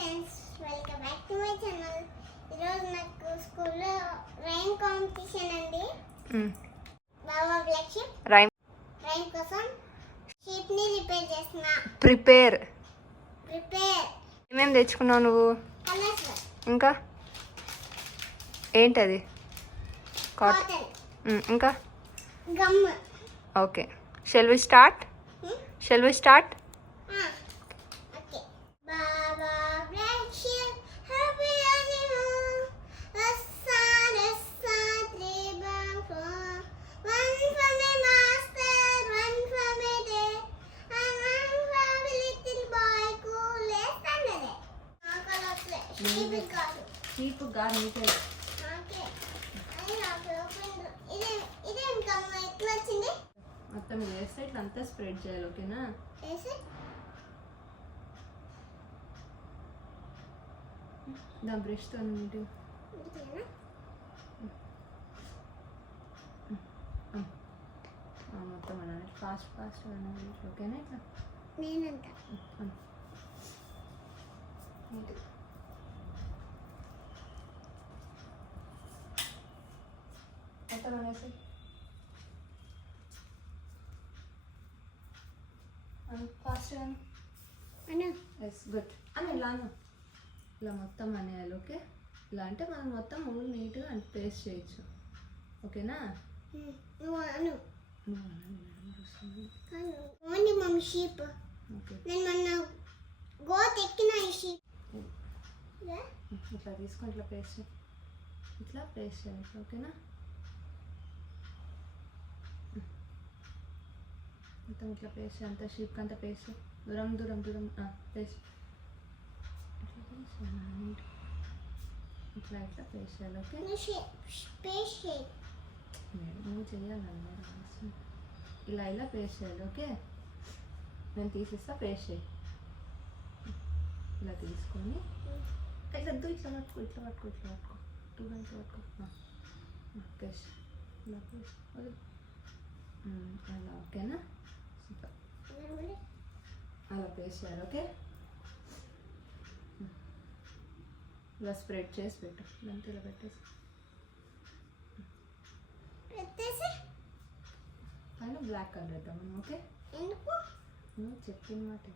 Friends, welcome back to my channel. ఈరోజు నాకు స్కూల్లో రైమ్ కాంపిటీషన్ అండి. బాబా లక్ష్యం రైమ్ కోసం షీప్ని రిపేర్ చేస్తున్నా. ప్రిపేర్ ఏమేమి తెచ్చుకున్నావు నువ్వు? కలర్స్, ఇంకా ఏంటది? కాటన్, ఇంకా gum. Okay, shall we start? Okay. బాబా లక్ష్యం హ్యాపీ యానిమల్ అస్సార్ 3 by 4 1 for my master, 1 for my day, and 1 for my little boy cool as thunder. నాకలట్లే షీప్ కాదు. షీప్ గాడ్ నీకే. ఓకే, అది నాకు ఓపెన్. ఇదేం కమ్మ ఎట్లా వచ్చింది? మొత్తం వేస్తే ఇట్లా అంతా స్ప్రెడ్ చేయాలి. ఓకేనా? వేసి దా బ్రష్తో నీటు ఇంతేనా? మొత్తం అనాలి, ఫాస్ట్ అనాలి. ఓకేనా? ఇట్లా నేనంట నీట్ మొత్తం అనేసి ఫాస్ట్ అను. ఎస్, గుడ్ అని ఇలా మొత్తం అనేయాలి. ఓకే, ఇలా అంటే మనం మొత్తం ఊరు నీట్గా అంటే పేస్ట్ చేయొచ్చు. ఓకేనా? నువ్వు అను. నువ్వు అనాలి. Only mummy sheep. ఓకే, నేను మొన్న గోత్ ఎక్కిన ఈ షీప్. ఇట్లా తీసుకొని ఇట్లా పేస్ట్ చేయాలి. ఓకేనా? మొత్తం ఇట్లా పేస్ట్ అంతా షీప్కి అంతా పేస్ట్ దూరం పేస్ట్ ఇట్లా పేస్ట్ చేయాలి. ఓకే, పేస్ట్ చేయి. నువ్వు చేయాలన్నమాట. ఇలా పేస్ట్ చేయాలి. ఓకే, నేను తీసిస్తా, పేస్ట్ చేయి. ఇలా తీసుకొని ఇట్లా పట్టుకో 2 గంటలు పట్టుకో. పేస్ట్ ఇలా పేస్ట్ అలా. ఓకేనా? సూపర్. అలా పేస్ట్ చేయాలి. ఓకే, ఇలా స్ప్రెడ్ చేసి పెట్టు. దాంతో ఇలా పెట్టేసి పైన బ్లాక్ కలర్ వేద్దాం మనం. ఓకే, ఎందుకు? నువ్వు చెప్పిన మాట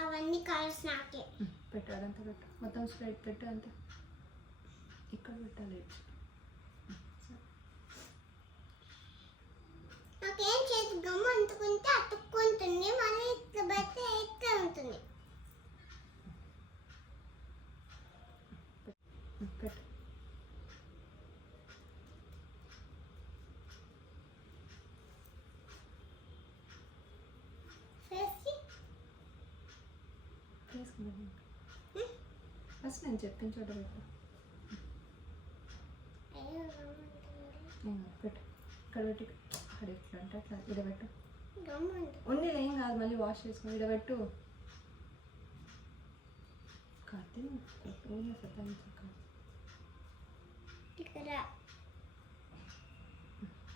అవన్నీ కలర్స్ నాకే. పెట్టు, అదంతా పెట్టు. మొత్తం స్ప్రెడ్ పెట్టు. అంతే ఇక్కడ పెట్టాలి. నాకేం చేసి గమ్ము అంటుకుంటే అతుక్కుంటుంది, మళ్ళీ ఇట్లా పెడితే ఇట్లా ఉంటుంది. పెట్టు. ఫస్ట్ నేను చెప్పిన చోట పెట్టు. పెట్టు, ఇక్కడ పెట్టి అక్కడ ఎట్లా అంటే అట్లా ఇడబెట్టు. ఉండి ఏం కాదు, మళ్ళీ వాష్ చేసుకుని ఇడబెట్టు. కాదు ఇక్కడ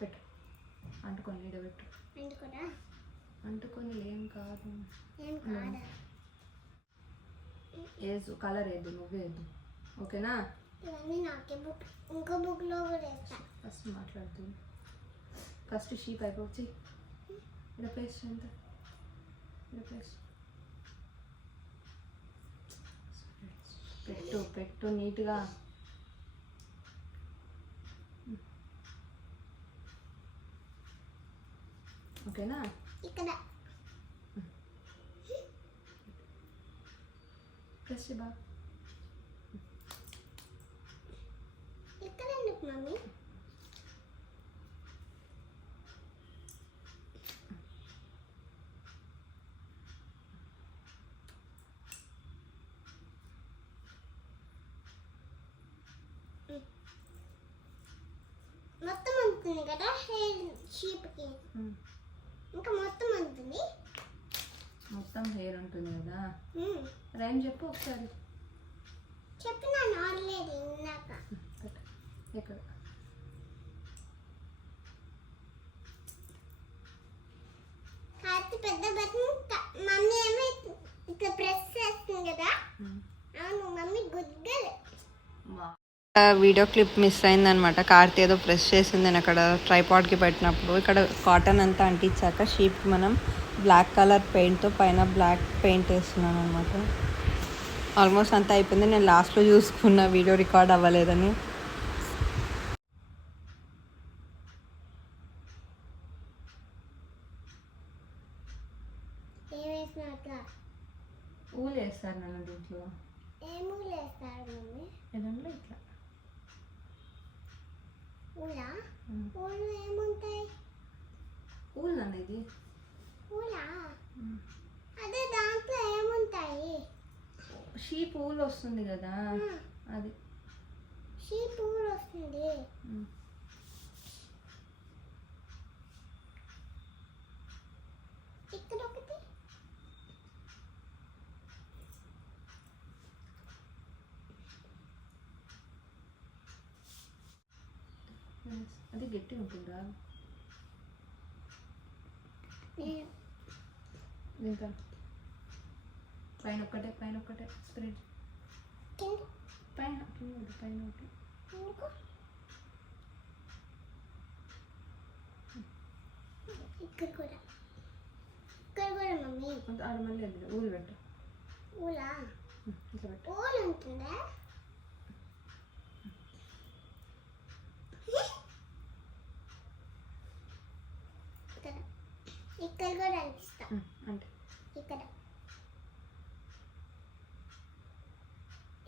పెట్టు, అంటుకొని ఇడబెట్టు. అంటుకొని ఏం కాదు. వేసు, కలర్ వేద్దు, నువ్వే వేద్దు. ఓకేనా? ఇవన్నీ నాకే బుక్, ఇంకో బుక్లో కూడా వేస్తా. ఫస్ట్ మాట్లాడుతుంది. ఫస్ట్ షీప్ అయిపోవచ్చు. ఇలా పేస్ట్ ఎంత పెట్టు నీట్గా. ఓకేనా? ఇక్కడ ప్రెస్ బా. ఇక్కడ ఎందుకు మమ్మీ? మొత్తం ఉంటుంది కదా హెయిర్ షీప్కి. ఇంకా మొత్తం ఉంటుంది. మొత్తం హెయిర్ ఉంటుంది కదా. రైమ్ చెప్పు ఒకసారి. చెప్పినా ఆడలేదు ఇందాక. ఎక్కడ? కాకపోతే పెద్ద బటన్ మమ్మీ ఏమో ఇట్లా ప్రెస్ చేస్తుంది కదా. కదా అవును mummy good girl. Video clip miss అయిందనమాట. కార్తీ ఏదో ప్రెస్ చేసింది నేను అక్కడ ట్రైపాడ్కి పెట్టినప్పుడు. ఇక్కడ కాటన్ అంతా అంటించాక షీప్కి మనం బ్లాక్ కలర్ పెయింట్తో పైన బ్లాక్ పెయింట్ వేస్తున్నాను అనమాట. ఆల్మోస్ట్ అంతా అయిపోయింది. నేను లాస్ట్లో చూసుకున్న వీడియో రికార్డ్ అవ్వలేదని. ఏం వేసినావు అట్లా? ఊలు వేస్తారు నన్ను దీంట్లో. ఏం ఊలు వేస్తారు మమ్మీ? ఏదంటే ఇట్లా ఊలా? ఊళ్ళు ఏముంటాయి? ఊలు నన్ను ఇది ఊలా? అదే దాంట్లో ఏముంటాయి? షీప్ ఊలు వస్తుంది కదా అది. షీప్ ఊలు వస్తుంది. ఇక్కడ ఒకటి. అది గట్టి ఉంటుందా ఇంకా పైన ఒక్కటే స్ప్రెడ్ పైన ఒకటి ఇక్కడ కూడా మమ్మీ. ఆడ మళ్ళీ ఊలు పెట్టు. ఊలా? ఇట్లా పెట్టు. ఊలు ఉంటుందా? ఇక్కడ కూడా అనిపిస్తా. అంటే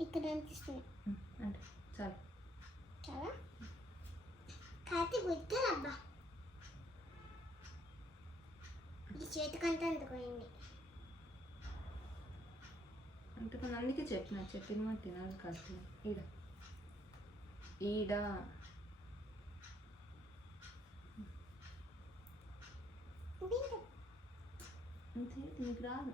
ఇక్కడ అనిపిస్తుంది. అంటే చాలు. చాలా కాతి గుర్తులు అబ్బా. ఈ చేతికంతా అంటుకోయింది. అంటే కొన్ని అందుకే చెప్పిన మాట తినాలి కాస్త. ఈడ అంతే నీకు రాదు.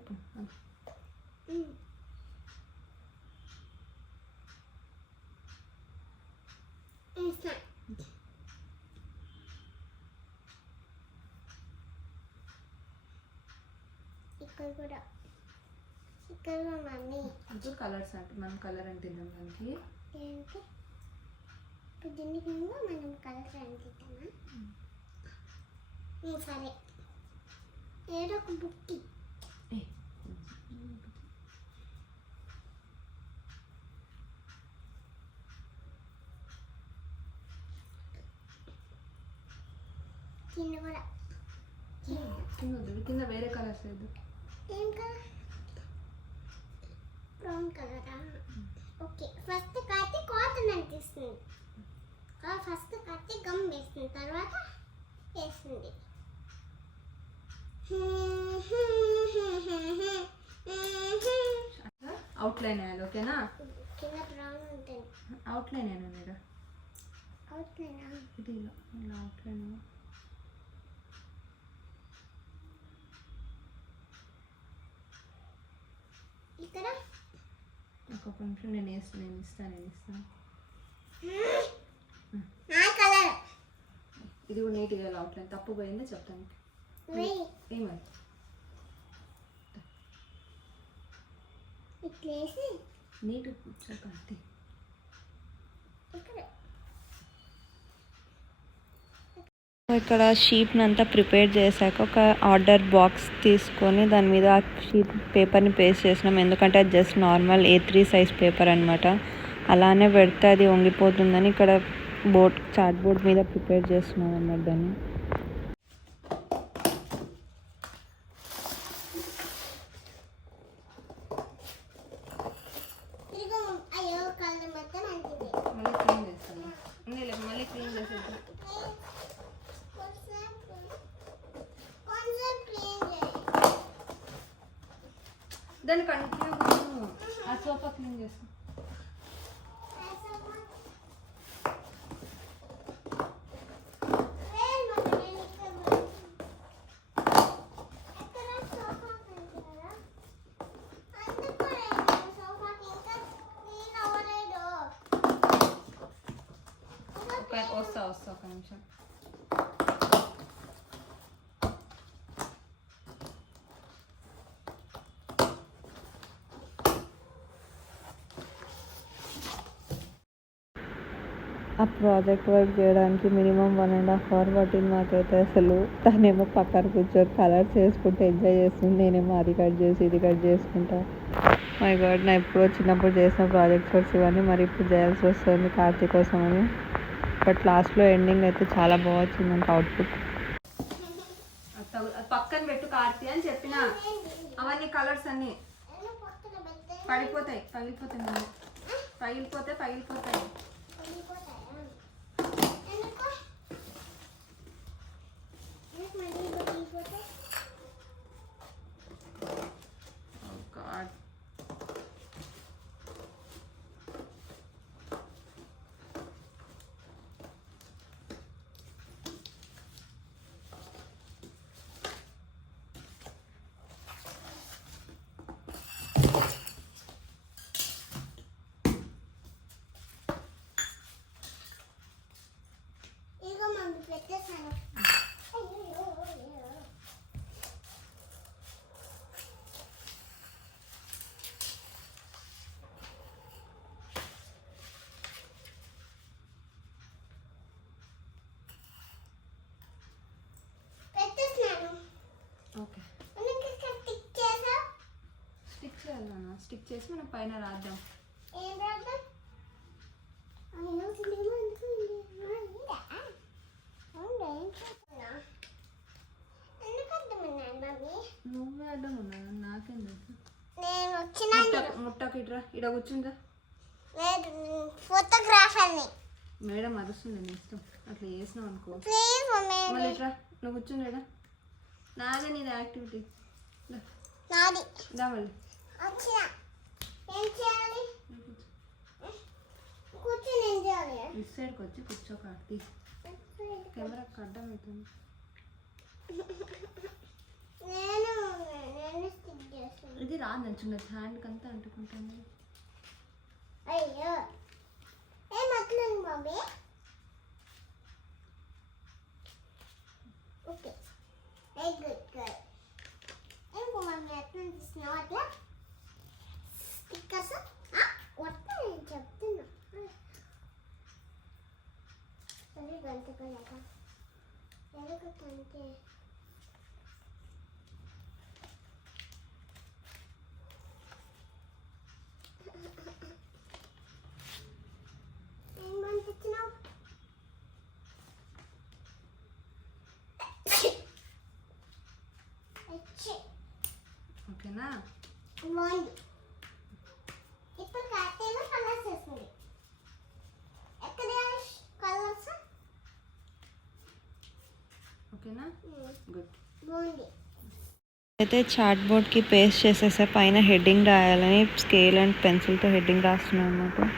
ఇక్కడ మమ్మీ ఇప్పుడు కలర్స్ అంటే మనం కలర్ అని తిన్నాం దానికి ఏంటి ఇప్పుడు దీనికి మనం కలర్ అంటిద్దామా? సరే ఏదో ఒక బుక్కి కింద కూడా కింద వేరే కలర్స్ లేదు. ఏం కలర్? బ్రౌన్ కలరా? ఓకే ఫస్ట్ కాతి కాటన్ అంటిస్తుంది. ఫస్ట్ కాతి గమ్ వేస్తుంది తర్వాత వేస్తుంది. అవుట్లైన్ వేయాలి ఓకేనా? కింద బ్రౌన్ ఉంటుంది. అవుట్లైన్ వేయాలి మీరు. అవుట్లైనా? ఇది ఇలా అవుట్లైన్ ఇక్కడ ఒక నిమిషం నేను ఇస్తాను నా కలర్. ఇది కూడా నీట్గా అవుట్లైన్ తప్పు పోయిందో చెప్తాను. ఏమది ఇట్లేసి నీట్గా కూర్చోకండి. ఇక్కడ షీట్ని అంతా ప్రిపేర్ చేశాక ఒక ఆర్డర్ బాక్స్ తీసుకొని దాని మీద ఆ షీట్ పేపర్ని పేస్ట్ చేసినాం. ఎందుకంటే అది just normal A3 size paper అనమాట. అలానే పెడితే అది వంగిపోతుందని ఇక్కడ చార్ట్ బోర్డ్ మీద ప్రిపేర్ చేస్తున్నాం అన్నమాట దాన్ని. అయ్యో కలర్ మొత్తం అంటింది. మళ్ళీ క్లీన్ చేస్తాను. మళ్ళీ క్లీన్ చేసేది. దాన్ని కంటిన్యూ ఆ సోఫా క్లీన్ చేస్తాం. వస్తా ఒక నిమిషం. ఆ ప్రాజెక్ట్ వర్క్ చేయడానికి మినిమం 1.5 అవర్ పట్టింది మాకైతే. అసలు తనేమో పక్కన కూర్చొని కలర్స్ వేసుకుంటూ ఎంజాయ్ చేస్తుంది, నేనేమో అది కట్ చేసి ఇది కట్ చేసుకుంటా. మై గాడ్, నా ఎప్పుడో చిన్నప్పుడు చేసిన ప్రాజెక్ట్ వర్క్స్ ఇవన్నీ మరి ఇప్పుడు చేయాల్సి వస్తుంది కార్తీక్ కోసం అని. బట్ లాస్ట్లో ఎండింగ్ అయితే చాలా బాగా వచ్చిందంట అవుట్పుట్. పక్కన పెట్టు కార్తీ అని చెప్పిన. అవన్నీ కలర్స్ అన్నీ పడిపోతాయి, పగిలిపోతాయి, పగిలిపోతాయి. పెట్టేసాను. ఓకే, స్టిక్ చేయాలి నాన్న. స్టిక్ చేసి మనం పైన రాద్దాం. ఏం రాద్దాం? నువ్వే అడ్డం ఉన్నాను, నాకేం తెలుసు. నేను వచ్చిన ముట్టకు ఇట్రా, ఇడ కూర్చుందా. ఫోటోగ్రాఫర్ని మేడం అరుస్తుంది, నీ ఇష్టం. అట్లా చేసినావు అనుకో. ప్లీజ్ మళ్ళీ ఇట్రా, నువ్వు కూర్చుండేడా. నాదే నీది యాక్టివిటీ. నాది దా మళ్ళీ వచ్చిన. ఏం చేయాలి? కూర్చొని ఏం చేయాలి? ఇటు సైడ్కి వచ్చి కూర్చో కార్తీ. కెమెరా అడ్డం అవుతుంది. నేను స్టిక్ చేస్తాను. ఇది రాదు చిన్న హ్యాండ్కి అంతా అంటుకుంటాను. అయ్యో, ఏం అట్లేదు బాబీ. Okay, very good girl. ఏం మమ్మీ అట్లా తీస్తున్నావు? అట్లా స్టిక్కర్స్ వస్తా నేను చెప్తున్నా. సరే గంటకోలేక ఎరుగుతుంటే ఏం పంపించినావు? ఓకేనా? బాగుంది. ఇప్పుడు కార్తీలో కలర్స్ వేస్తుంది. ఎక్కడ కలర్స్? ఓకేనా? గుడ్. బాగుంది. అయితే చార్ట్ బోర్డ్కి పేస్ట్ చేసేసా. పైన హెడ్డింగ్ రాయాలని స్కేల్ అండ్ పెన్సిల్తో హెడ్డింగ్ రాస్తున్నాను అన్నమాట.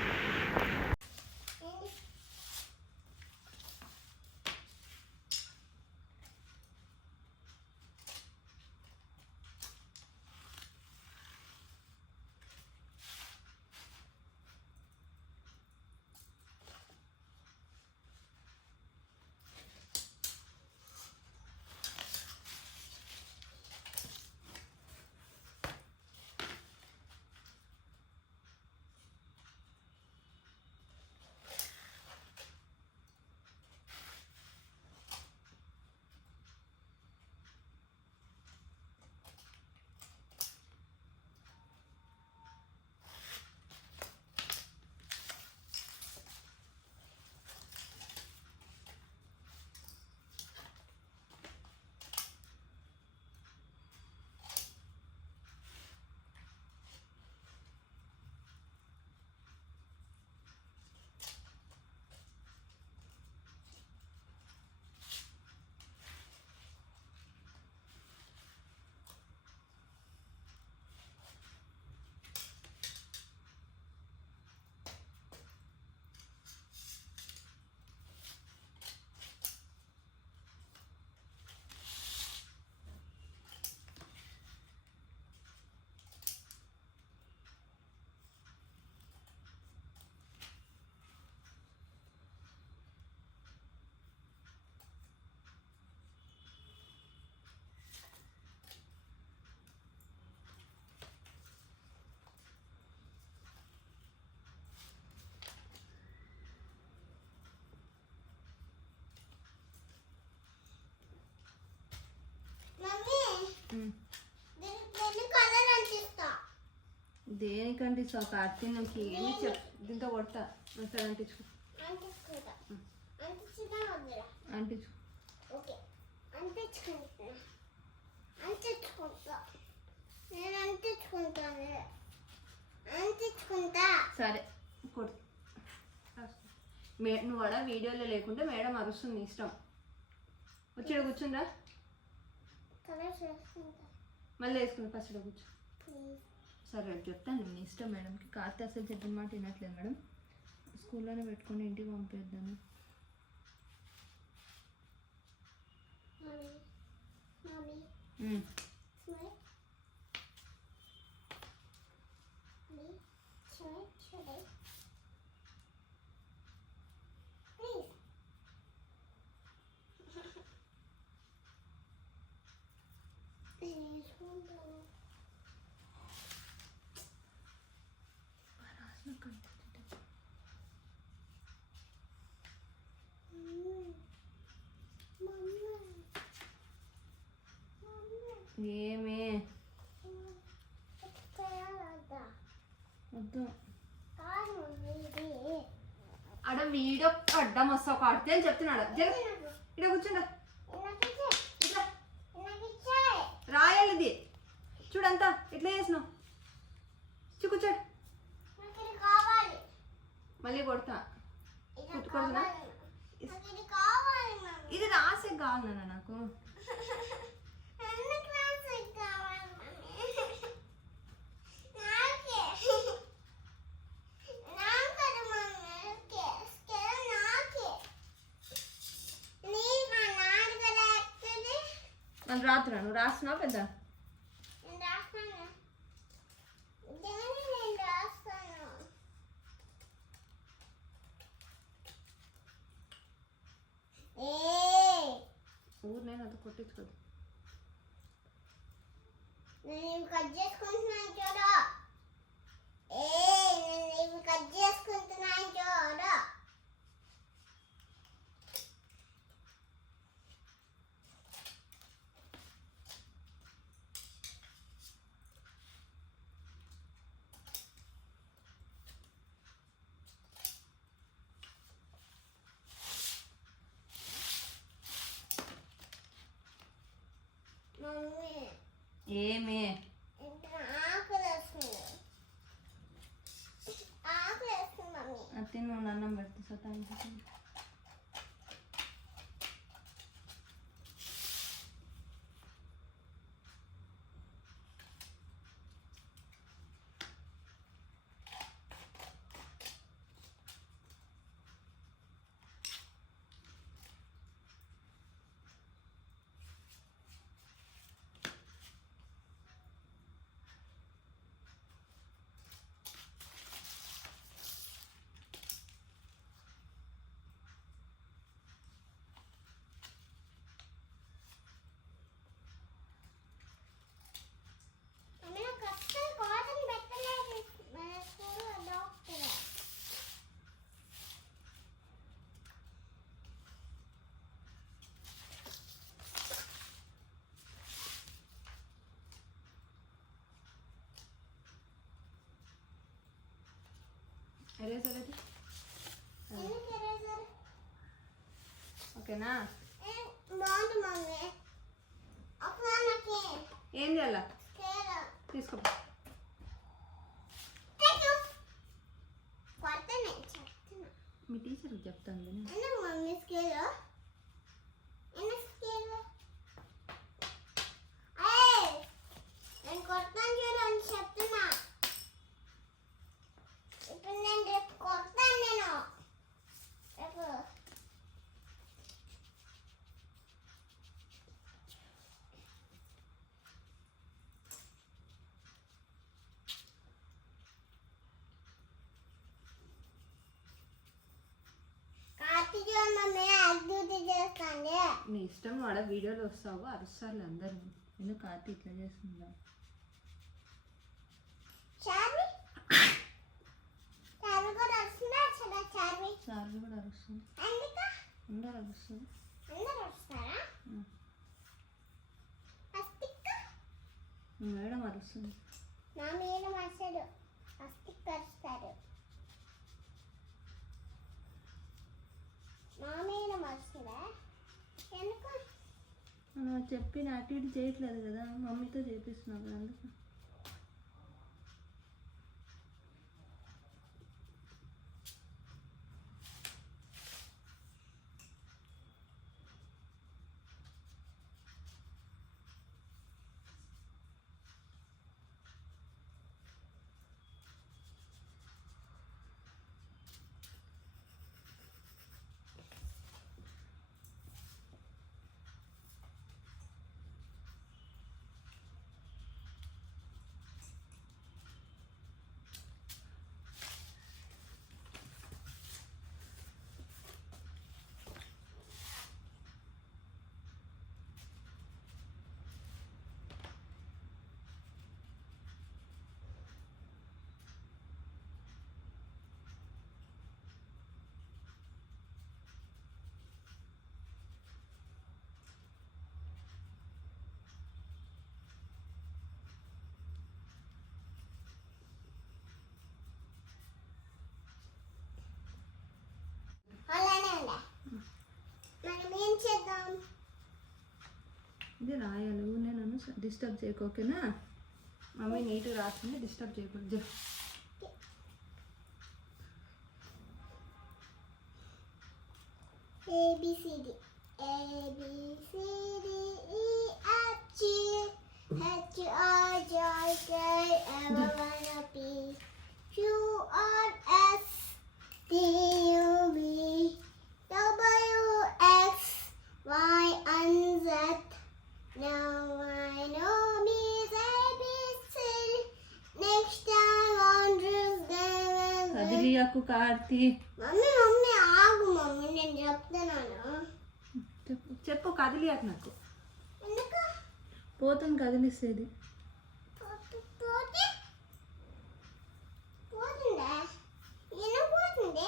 దీనికి కలర్ అంటిస్తా. దేనికంటే సో కార్తీ నాకు ఏమి దీంతో కొడతా ఒకసారి అంటించుకో. అంటించుకుంటా. అంటించుదా వద్దురా? అంటించు. ఓకే అంటించుకుంటా. అంటించుకుంటా. నేను అంటించుకుంటాను. అంటించుకుంటా. సరే కొడు. నువ్వు కూడా వీడియోలో లేకుంటే మేడం అరుస్తుంది ఇష్టం. వచ్చి కూర్చుందా? కలర్స్ వేసుకుంటా. మళ్ళీ వేసుకుంది ఫస్ట్ కూర్చో. ప్లీజ్. సరే రేపు చెప్తాను నేను ఇష్టం మేడంకి. కార్తీ అసలు చెప్పిన మాట వినట్లేదు మేడం. స్కూల్లోనే పెట్టుకొని ఇంటికి పంపిద్దాను. Mummy smile. స్మైల్. ప్లీజ్. ఏమే వద్దు అడ వీడియో అడ్డం వస్తావు కాడితే అని చెప్తున్నాడు. ఇక్కడ కూర్చుండా. రాయాలి ఇది చూడంతా ఎట్లా చేసినావు. కూర్చోడు. మళ్ళీ కొడతా. కుట్టుకోడునా? ఇది రాసే కావాలన్నా నాకు. నన్ను రాత్రా నువ్వు రాస్తున్నావు పెద్ద. ఊరు నేను అంత కొట్టించుకోదు. నేను కట్ చేసుకుంటున్నాను చూడు. నేను కట్ చేసుకుంటున్నాను చూడు. మమ్మీ ఏమే ఆకలి వస్తుంది. ఆకలి వస్తుంది మమ్మీ. అత్తే నువ్వు అన్నం పెడితే సతాయించుకుంది. మమ్మీ నాకు అస్సలు కాటన్ పెట్టలేదు మన స్కూల్లో డాక్టర్. ఎరేజర్ అయితే ఎందుకు ఎరేజర్? ఓకేనా? బాగుంది మమ్మీ. అప్పుడు నాకు ఏం చేయాలా? స్కేల్ తీసుకో. కొడతా నేను చెప్తున్నా. మీ టీచర్కి చెప్తాను. ఎందుకు మమ్మీ స్కేల్? ఎందుకు స్కేల్? నేను కొడతాను చూడు అని చెప్తున్నా. ఇప్పుడు నేను రేపు కొడతాను. నేను రేపు కార్తీక మమ్మీ యాక్టివిటీ చేస్తాండి. నీ ఇష్టం వాడ వీడియోలో వస్తావు అరుస్తారు అందరూ. ఎందుకు కార్తీ ఇట్లా చేస్తుందా? చార్వి చార్వి కూడా వస్తుందా? చాలా చార్వి సార్లు కూడా అరుస్తుంది. అందుక అందరు అరుస్తుంది. అందరు వస్తారా? అస్తిక మారుస్తుంది. నా మీద మర్చాడు కరుస్తారు. నా మీద మర్చుదా ఎందుకు? మనం చెప్పిన యాక్టివిటీ చేయట్లేదు కదా, మమ్మీతో చేపిస్తున్నావు కదా అందుకు. అలానే ఉందా? మనం ఏం చేద్దాం? ఇది రాయాలి, నేను నన్ను డిస్టర్బ్ చేయకు, ఓకేనా? మమ్మీ నీట్గా రాస్తుంది, డిస్టర్బ్ చేయకూడదు. ABCD ABCD EFG HIJ KLMNOP QRS TUV WX Y and Z. Now I know these ABC. Next time on Tuesday will be. కదిలియకు కార్తీ. మమ్మీ ఆగు మమ్మీ, నేను చెప్తున్నాను. చెప్పు కదిలియకు. నాకు ఎందుకు పోతుంది కదిలిస్తేది. పోతే పోతుందా? ఎందుకు పోతుంది?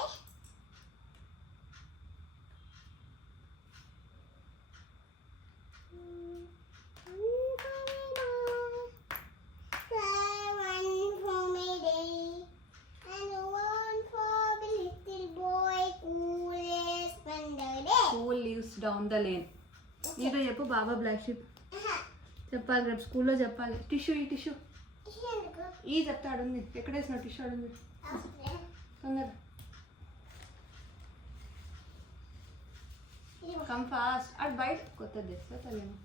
Cool leaves down the lane. నీతో చెప్పు బాబా బ్లాక్ షిప్ చెప్పాలి, రేపు స్కూల్లో చెప్పాలి. టిష్యూ ఈ టిష్యూ ఈ చెప్తాడు ఉంది, ఎక్కడేసిన టిష్యూ అడుంది తొందర. Come fast. అటు బయట కొత్తది తెస్తా తల్లేను.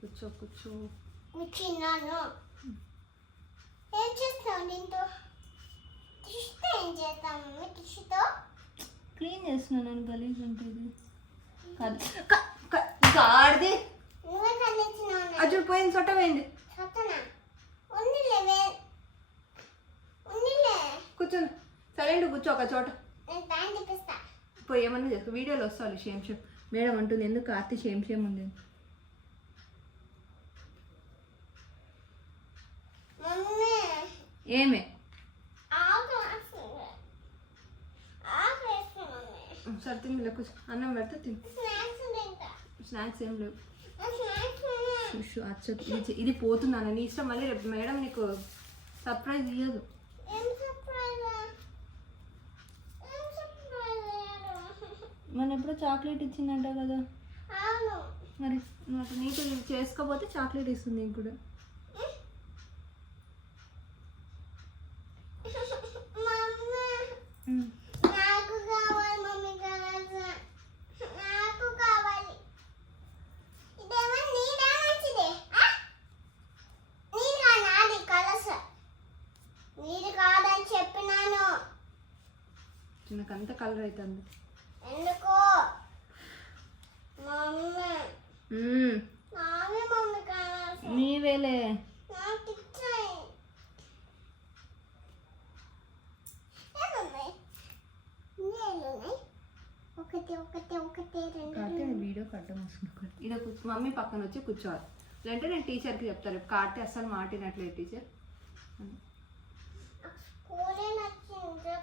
కూర్చో కూర్చో. కూర్చున్నాను. ఏం చేస్తావు దీంతో? టిష్యూతో ఏం చేస్తాం మమ్మీ? టిష్యూతో క్లీన్ చేస్తున్నాను నేను, గలీజ్ ఉంటుంది. గాడిది నువ్వే కలిసినావు. అచ్చు పోయింది, సొట్ట పోయింది. చెప్తానా? ఉన్నిలే కూర్చోను, సైలెంట్ కూర్చో ఒక చోట. నేను ప్యాంట్ తిప్పిస్తా. పోయి ఏమన్నా చేసుకో, వీడియోలో వస్తాను. షేమ్ మేడం అంటుంది, ఎందుకు కార్తీ షేమ్ ఉంది. మమ్మీ ఏమే సరే తిని కూర్చో, అన్నం పెడితే తిని. స్నాక్స్ ఏం లేవు. అచ్చ ఇది పోతున్నాను, నీ ఇష్టం. మళ్ళీ రేపు మేడం నీకు సర్ప్రైజ్ ఇవ్వదు. మన ఎప్పుడో చాక్లెట్ ఇచ్చిందంట కదా, మరి నాకు నీకు చేసుకోపోతే చాక్లెట్ ఇస్తుంది నీకు కూడా. నాకు కావాలి మమ్మీ, నాకు కావాలి. ఇదేమో నీదా నచ్చిదే? నీది కాదు, నాది కలస. నీది కాదని చెప్పినాను. నాకంత కలర్ అవుతుంది ఎందుకో మమ్మీ, నావే మమ్మీ కావాలి. నీవేలే. నాకు ఇచ్చాయి. ఒకటి రెండు వీడియో కట్టం వస్తుంది. ఇదే కూర్చో, మమ్మీ పక్కన వచ్చి కూర్చోవాలి. లేదంటే నేను టీచర్కి చెప్తాను, రేపు కార్తీ అస్సలు మాటినట్లేదు టీచర్. స్కూలే నచ్చింది.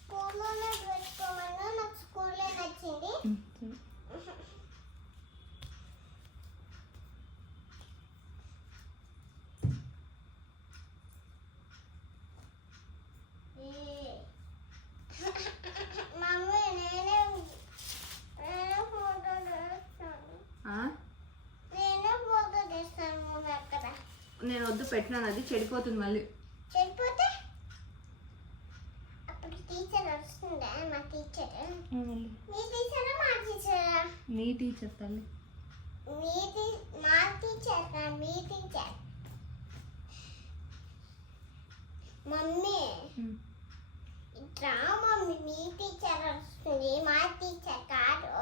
స్కూల్లోనే పెట్టుకోమన్నా నాకు స్కూలే నచ్చింది. నేను వద్దు పెట్టినాను, అది చెడిపోతుంది మళ్ళీ. చెడిపోతే అప్పుడు టీచర్ వస్తుందా? మా టీచర్ మీ టీచరా మా టీచరా? మీ టీచర్ తల్లి. మా టీచర్ కాదు, మీ టీచర్. మమ్మీ ఇట్లా మమ్మీ మీ టీచర్ వస్తుంది, మా టీచర్ కాదు.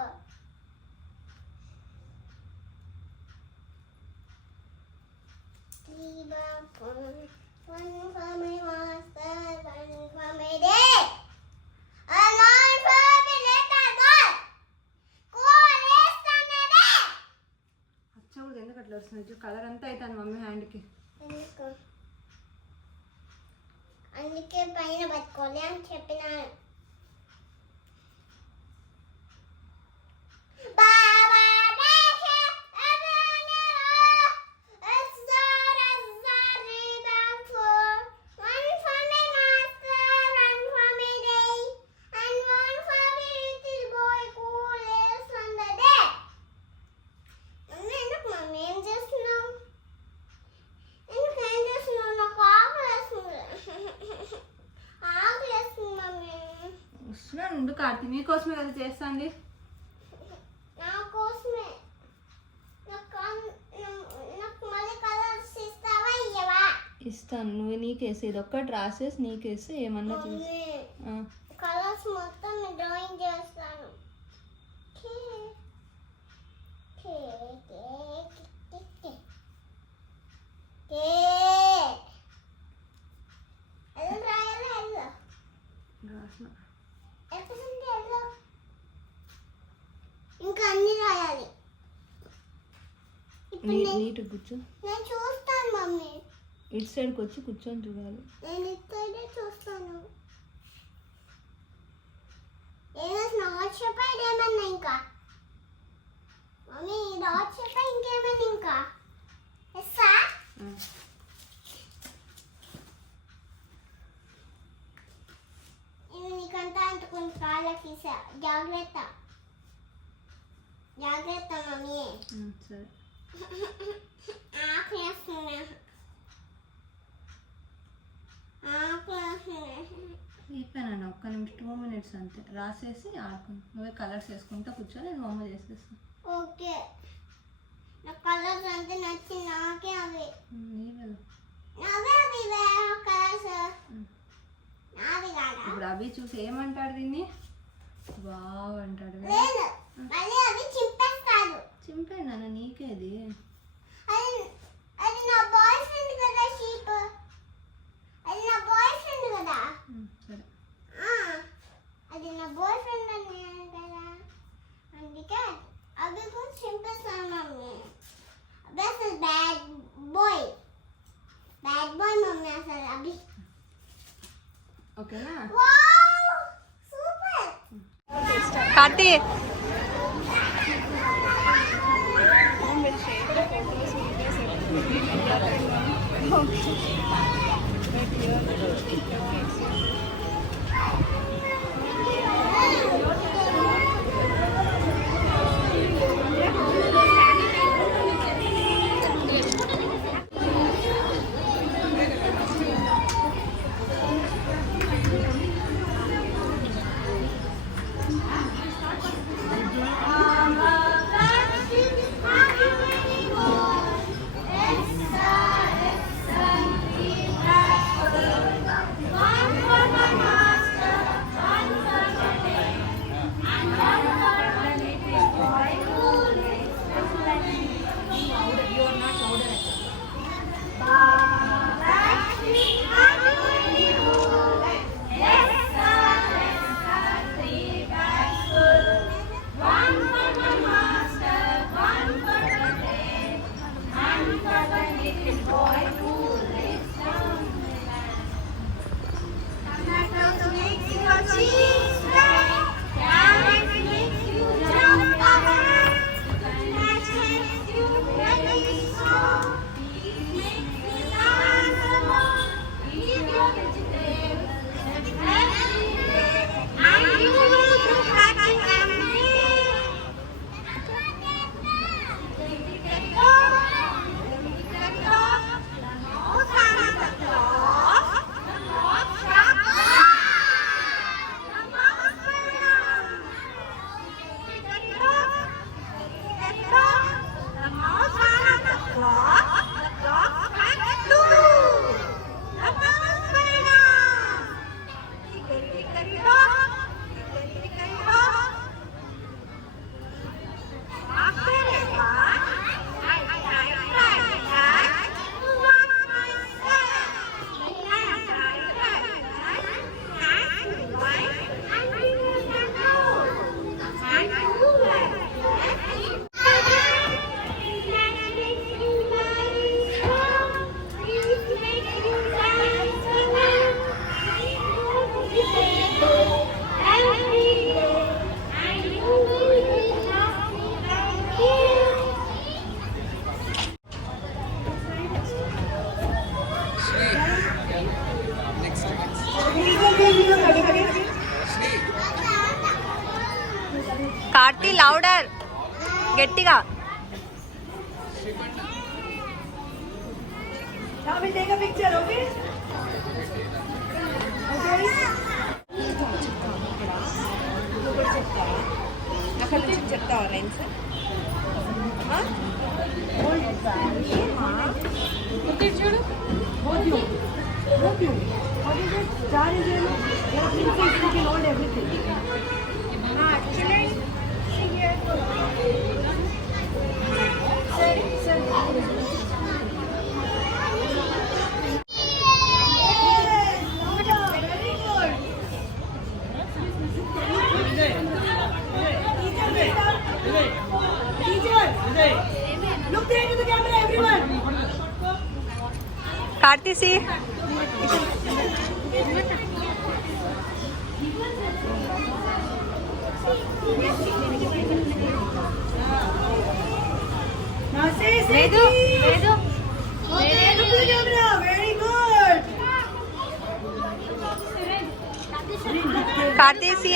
One for my master, one for my day. And one for my letter God. అచ్చా కూడా ఎందుకు అట్లా వస్తుంది? కలర్ అంతా అవుతాను మమ్మీ హ్యాండ్కి. అందుకే పైన పట్టుకోలే అని చెప్పినాను. ఉండు కార్తీ, మీకోసమే కదా చేస్తాండి. నా కోసమే. నాకు మళ్ళీ కలర్స్ ఇస్తావా ఇయ్యవా? ఇస్తాను. నువ్వు నీకేసి ఇది ఒక్కటి రాసేసి నీకేసి ఏమన్నా చూసి కలర్స్ మొత్తం డ్రాయింగ్ చేస్తాను. ఇంకా అన్ని రాయాలి. నీట్ కూర్చో. నేను చూస్తాను మమ్మీ. ఇటు సైడ్కి వచ్చి కూర్చొని చూడాలి. నేను ఇటు సైడే చూస్తాను. ఏదో నాట్ చెప్పాడు ఏమన్నా ఇంకా మమ్మీ, నాట్ చెప్పా ఇంకేమన్నా ఇంకా ఎస్సా? నేను నీకంతా అంటుకుని కాళ్ళకి జాగ్రత్త జాగ్రత్త మమ్మీ. సరే. అయిపోయినా ఒక్క నిమిషం 2 minutes అంతే. రాసేసి ఆడుకుంటా, నువ్వే కలర్స్ వేసుకుంటా కూర్చొని నేను అమ్మ చేసేస్తాను. ఓకే. నా కలర్స్ అంటే నచ్చి నాకే అవి నావే అవి కలర్స్ నావి కాదా? ఇప్పుడు అవి చూసి ఏమంటాడు దీన్ని? వావ్ అంటాడు. లేదు మళ్ళీ అవి చింపేస్తాడు. చింపేనా నీకేది? అది నా బాయ్ ఫ్రెండ్ కదా షీప్. అది నా బాయ్ ఫ్రెండ్ కదా. సరే. అది నా బాయ్ ఫ్రెండ్ అని కదా, అందుకే అవి కూడా చింపేస్తాను మమ్మీ. అసలు బ్యాడ్ బాయ్ మమ్మీ అసలు అవి. ఓకేనా? Wow super. Karthi One for my master. Karthi louder గట్టిగా. అక్కడ నుంచి చెప్తావా లైన్స్? చూడు కార్తీ సి లేదు లేదు కార్తీ సి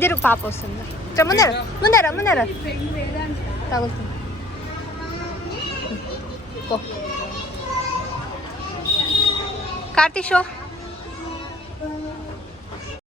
దిరు పాప వస్తుంది. ముందర ముందర ముందర తగులుతుంది. కార్తీ షో